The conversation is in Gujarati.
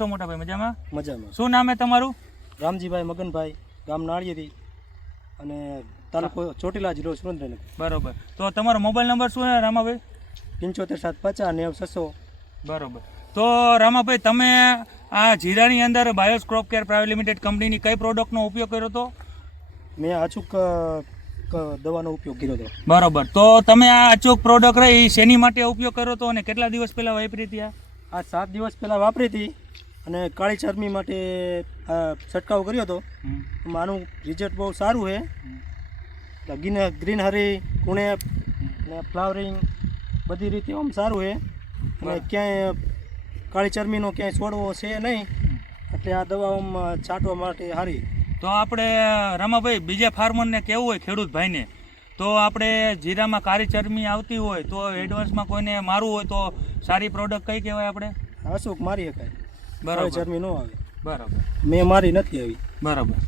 છો મોટા ભાઈ? મજામાં? મજામાં. શું નામ હે તમારું? રામજીભાઈ મગનભાઈ, ગામ નાળિયેરી અને તાલુકો ચોટીલા, જિલ્લો સુરેન્દ્રનગર. બરોબર. તો તમારો મોબાઈલ નંબર શું છે રામાભાઈ? 75 750 90 600. બરોબર. તો રામાભાઈ, તમે આ જીરાની અંદર BIOS crop care private limited કંપનીની કઈ પ્રોડક્ટનો ઉપયોગ કર્યો હતો? મેં અચૂક દવાનો ઉપયોગ કર્યો હતો. બરોબર. તો તમે આ અચૂક પ્રોડક્ટ રહી શેની માટે ઉપયોગ કર્યો હતો અને કેટલા દિવસ પહેલા વાપરી હતી? આ 7 દિવસ પહેલાં વાપરી હતી અને કાળી ચરમી માટે છંટકાવ કર્યો હતો. આનું રિઝલ્ટ બહુ સારું છે. ગ્રીન હરી, કુણેપ અને ફ્લાવરિંગ બધી રીતે આમ સારું છે અને ક્યાંય કાળી ચરમીનો ક્યાંય છોડવો છે નહીં, એટલે આ દવા આમ છાંટવા માટે સારી. તો આપણે રામાભાઈ બીજા ફાર્મરને કેવું હોય, ખેડૂત ભાઈને, તો આપણે જીરામાં કાળી ચરમી આવતી હોય તો એડવાન્સમાં કોઈને મારવું હોય તો સારી પ્રોડક્ટ કઈ કહેવાય? આપણે અશોક મારી શકાય, બરાબર, ચરમી ન આવે. બરાબર. મેં મારી નથી આવી. બરાબર.